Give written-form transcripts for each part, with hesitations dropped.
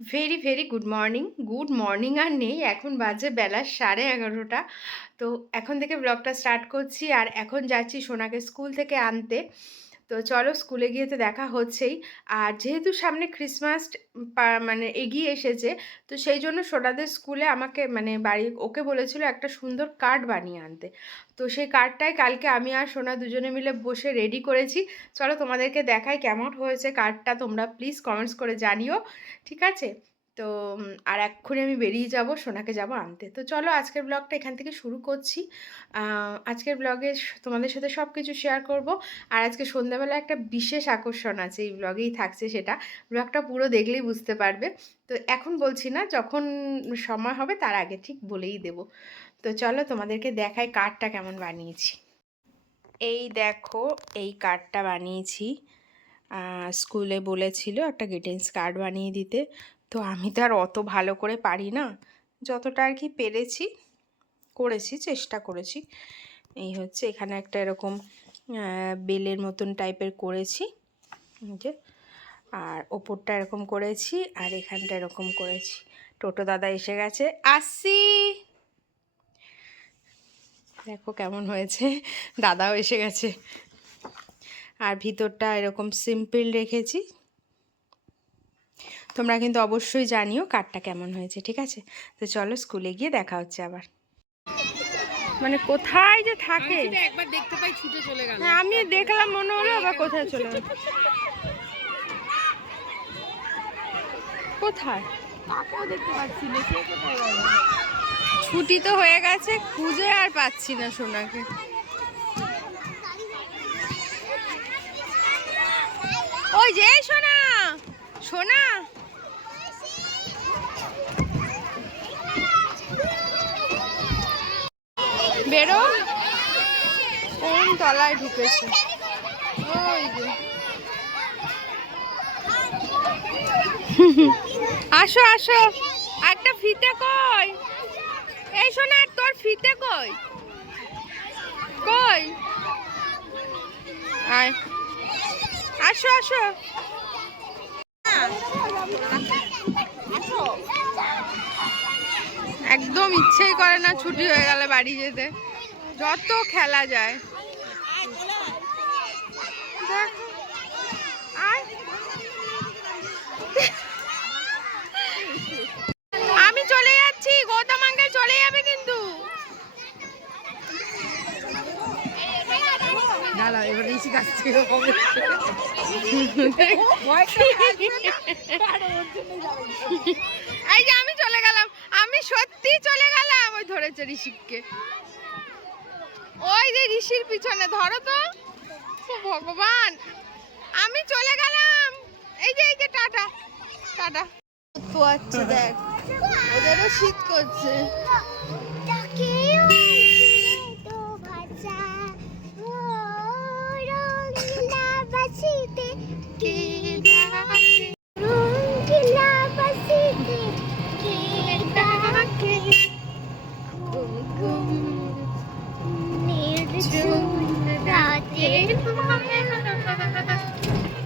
Very, very good morning আর নেই। এখন বাজে বেলা 11:30। তো এখন থেকে ব্লগটা স্টার্ট করছি। আর এখন যাচ্ছি সোনাকে স্কুল থেকে আনতে। তো চলো স্কুলে গিয়ে তো দেখা হচ্ছেই। আর যেহেতু সামনে ক্রিসমাস মানে এগিয়ে এসেছে, তো সেই জন্য সোনাদের স্কুলে আমাকে মানে ওকে বলেছিল একটা সুন্দর কার্ড বানিয়ে আনতে। তো সেই কার্ডটাই কালকে আমি আর সোনা দুজনে মিলে বসে রেডি করেছি। চলো তোমাদেরকে দেখাই কেমন হয়েছে কার্ডটা, তোমরা প্লিজ কমেন্টস করে জানিও, ঠিক আছে? তো আর এক্ষুনি আমি বেরিয়ে যাব, সোনাকে যাব আনতে। তো চলো আজকের ব্লগটা এখান থেকে শুরু করছি। আজকের ব্লগে তোমাদের সাথে সব কিছু শেয়ার করব। আর আজকে সন্ধ্যাবেলা একটা বিশেষ আকর্ষণ আছে, এই ব্লগেই থাকছে সেটা। ব্লগটা পুরো দেখলেই বুঝতে পারবে। তো এখন বলছি না, যখন সময় হবে তার আগে ঠিক বলেই দেব। তো চলো তোমাদেরকে দেখাই কার্ডটা কেমন বানিয়েছি। এই দেখো, এই কার্ডটা বানিয়েছি। স্কুলে বলেছিল একটা গ্রিটিংস কার্ড বানিয়ে দিতে। তো আমি তো আর অত ভালো করে পারি না, যতটা আর কি পেরেছি করেছি, চেষ্টা করেছি। এই হচ্ছে, এখানে একটা এরকম বেলের মতন টাইপের করেছি, যে আর ওপরটা এরকম করেছি, আর এখানটা এরকম করেছি। টোটো দাদা এসে গেছে, আসছি। দেখো কেমন হয়েছে, দাদাও এসে গেছে। আর ভিতরটা এরকম সিম্পল রেখেছি। তোমরা কিন্তু অবশ্যই জানিও কার্ডটা কেমন হয়েছে, ঠিক আছে? তো চলো স্কুলে গিয়ে দেখা হচ্ছে আবার। মানে কোথায় যে থাকে, একবার দেখতে পাই ছুটে চলে গেল। আমি দেখলাম মনে হলো আবার কোথায় চলে গেল। কোথায় তাকেও দেখতে পাচ্ছি না, সে কোথায় গেল? ছুটি তো হয়ে গেছে, খুঁজে আর পাচ্ছি না সোনাকে। ওই যে সোনা, সোনা বেরো, কোন তলায় ঢুকেছে? ওই যে আসো আসো, একটা ফিতে কই? এই সোনা, তোর ফিতে কই? কই? আয়, আসো আসো। একদম ইচ্ছেই করে না ছুটি হয়ে গেলে বাড়ি যেতে, যত খেলা যায়। আমি চলে যাচ্ছি, গৌতম আঙ্কেল চলে যাবে কিন্তু। এই যে আমি চলে গেলাম, আমি সত্যি চলে গেলাম। ওই ধরেছে ঋষিককে, ওই যে ঋষির পিছনে ধরো তো। ভগবান, আমি চলে গেলাম। এই যে টাটা টাটা। পোয়াচ্ছে দেখ, ওদেরও শীত করছে।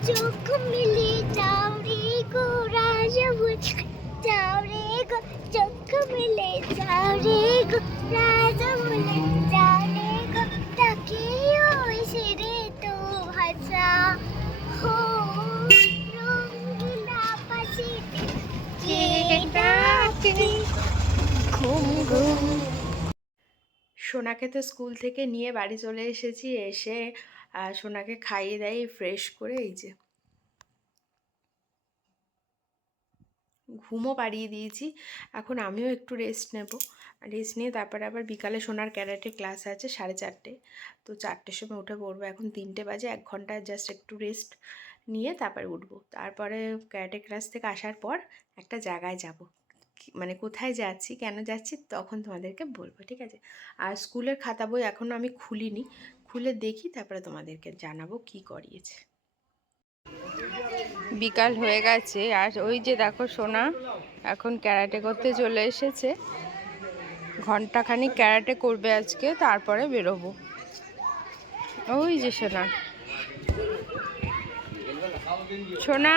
চোখ মিলে যাও রে গো রাজভুজ, যাও রে গো চোখ মিলে যাও রে গো রাজভুজ, যাও রে গো তাকে ওই রে তো ভাষা হো রঙ্গিলা পাশিতে কে ডাকে ঘুম ঘুম। সোনাকে তো স্কুল থেকে নিয়ে বাড়ি চলে এসেছি। এসে সোনাকে খাইয়ে দাইয়ে ফ্রেশ করে এই যে ঘুমও পাড়িয়ে দিয়েছি। এখন আমিও একটু রেস্ট নেব। রেস্ট নিয়ে তারপরে আবার বিকালে সোনার ক্যারাটে ক্লাস আছে 4:30। তো 4টের সময় উঠে পড়বো। এখন 3টে বাজে, 1 ঘন্টা জাস্ট একটু রেস্ট নিয়ে তারপরে উঠবো। তারপরে ক্যারাটে ক্লাস থেকে আসার পর একটা জায়গায় যাব, মানে কোথায় যাচ্ছি, কেন যাচ্ছি তখন তোমাদেরকে বলবো, ঠিক আছে? আর স্কুলের খাতা বই এখনও আমি খুলিনি, খুলে দেখি তারপরে তোমাদেরকে জানাবো কি করিয়েছে। বিকাল হয়ে গেছে, আর ওই যে দেখো সোনা এখন ক্যারাটে করতে চলে এসেছে। ঘন্টাখানিক ক্যারাটে করবে আজকে, তারপরে বেরোবো। ওই যে সোনা, সোনা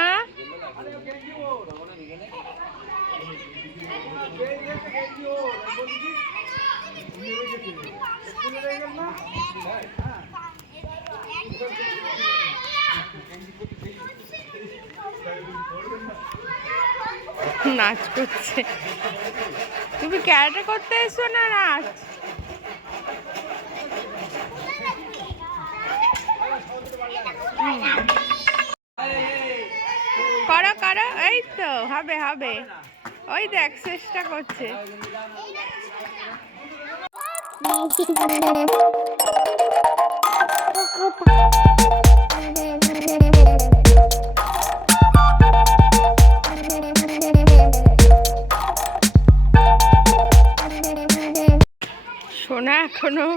নাচ করছে। তুমি ক্যারাটে করতে এসো না নাচ? করো করো, এই তো হবে হবে। ওই দেখ চেষ্টা করছে। সোনা এখনো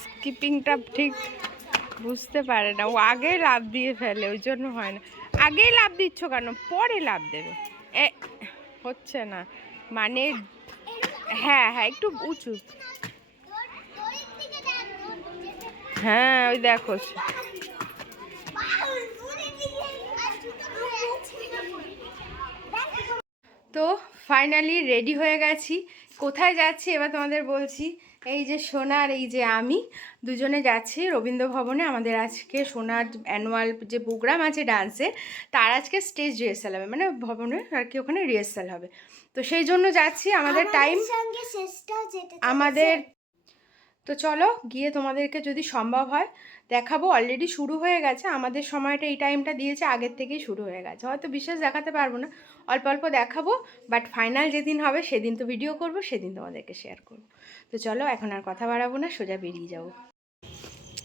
স্কিপিংটা ঠিক বুঝতে পারে না, ও আগে লাফ দিয়ে ফেলে, ওই জন্য হয় না। আগেই লাফ দিচ্ছ কেন? পরে লাফ দেবে। এ হচ্ছে না মানে, হ্যাঁ হ্যাঁ একটু উঁচু। হ্যাঁ ওই দেখো। তো ফাইনালি রেডি হয়ে গেছি। কোথায় যাচ্ছি এবার তোমাদের বলছি। এই যে সোনা আর এই যে আমি দুজনে যাচ্ছি রবীন্দ্র ভবনে। আমাদের আজকে সোনার অ্যানুয়াল যে প্রোগ্রাম আছে ডান্সের, তার আজকে স্টেজ রিহার্সাল হবে, মানে ভবনে আর কি, ওখানে রিহার্সাল হবে। তো সেই জন্য যাচ্ছি। আমাদের টাইম আমাদের, তো চলো গিয়ে তোমাদেরকে যদি সম্ভব হয় দেখাবো। অলরেডি শুরু হয়ে গেছে, আমাদের সময়টা এই টাইমটা দিয়েছে, আগের থেকেই শুরু হয়ে গেছে। হয়তো বিশেষ দেখাতে পারবো না, অল্প অল্প দেখাবো, বাট ফাইনাল যেদিন হবে সেদিন তো ভিডিও করব, সেদিন তোমাদেরকে শেয়ার করব। তো চলো এখন আর কথা বাড়াবো না, সোজা বেরিয়ে যাবো।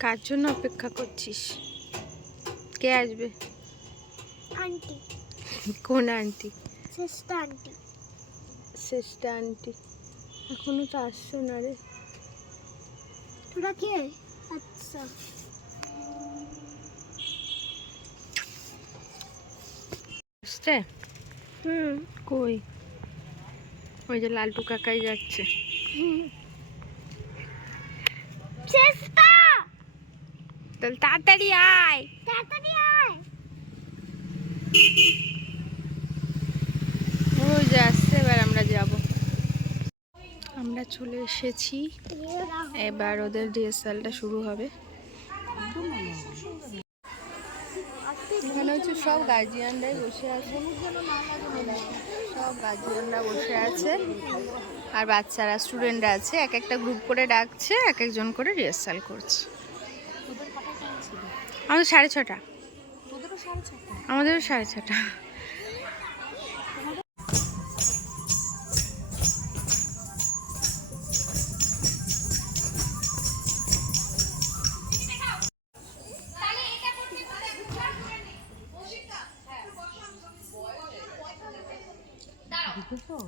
কার জন্য অপেক্ষা করছিস? কে আসবে? আন্টি। কোন আন্টি? শ্রেষ্ঠা আন্টি। শ্রেষ্ঠা আন্টি এখনো তো আসছে না রে। তোরা কে? আচ্ছা আসছে? কই? ওই যে লালটু কাকাই যাচ্ছে। শ্রেষ্ঠা, তাহলে তাড়াতাড়ি আয়। তাড়াতাড়ি আয়। ওই যে আসছে, এবার আমরা যাব। আমরা চলে এসেছি, এবার ওদের রিহার্সালটা শুরু হবে। এখানে হচ্ছে সব গার্জিয়ানরাই বসে আছে, সব গার্জিয়ানরা বসে আছে আর বাচ্চারা স্টুডেন্টরা আছে। এক একটা গ্রুপ করে ডাকছে, এক একজন করে রিহার্সাল করছে। আমাদের 6:30। আমাদেরও 6:30।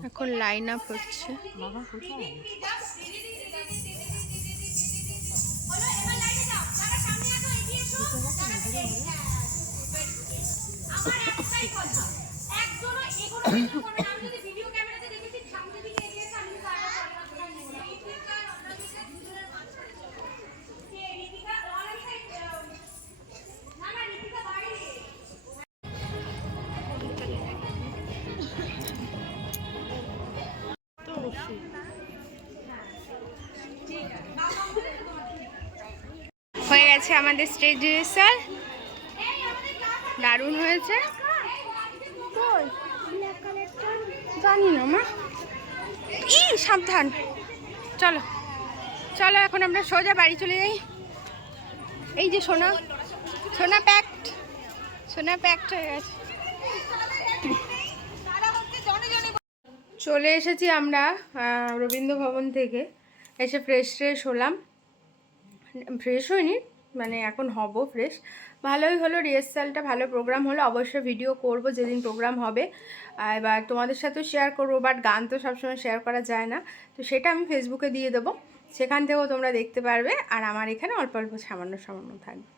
এখন লাইন আপ হচ্ছে। হয়ে গেছে আমাদের স্টেজ রিহার্সাল, দারুণ হয়েছে। জানি না মা, সাবধান। চলো চলো এখন আমরা সোজা বাড়ি চলে যাই। এই যে সোনা, সোনা প্যাকড, সোনা প্যাকড হয়ে গেছে। চলে এসেছি আমরা রবীন্দ্র ভবন থেকে, এসে ফ্রেশ হলাম। ফ্রেশ হয়নি, মানে এখন হব ফ্রেশ। ভালোই হলো রিহার্সালটা, ভালো প্রোগ্রাম হলো। অবশ্যই ভিডিও করব যেদিন প্রোগ্রাম হবে, এবার তোমাদের সাথেও শেয়ার করবো, বাট গান তো সবসময় শেয়ার করা যায় না, তো সেটা আমি ফেসবুকে দিয়ে দেবো, সেখান থেকেও তোমরা দেখতে পারবে। আর আমার এখানে অল্প অল্প সামান্য থাকবে।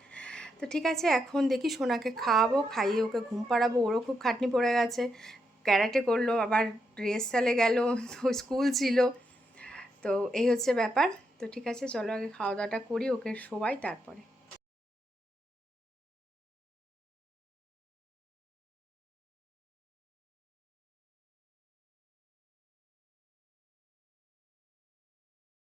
তো ঠিক আছে, এখন দেখি সোনাকে খাওয়াবো, খাইয়ে ওকে ঘুম পাড়াবো। ওরও খুব খাটনি পড়ে গেছে, ক্যারাটে করলো, আবার রিহার্সালে গেল, তো স্কুল ছিল, তো এই হচ্ছে ব্যাপার। তো ঠিক আছে চলো আগে খাওয়া দাওয়াটা করি, ওকে শোয়াই তারপরে।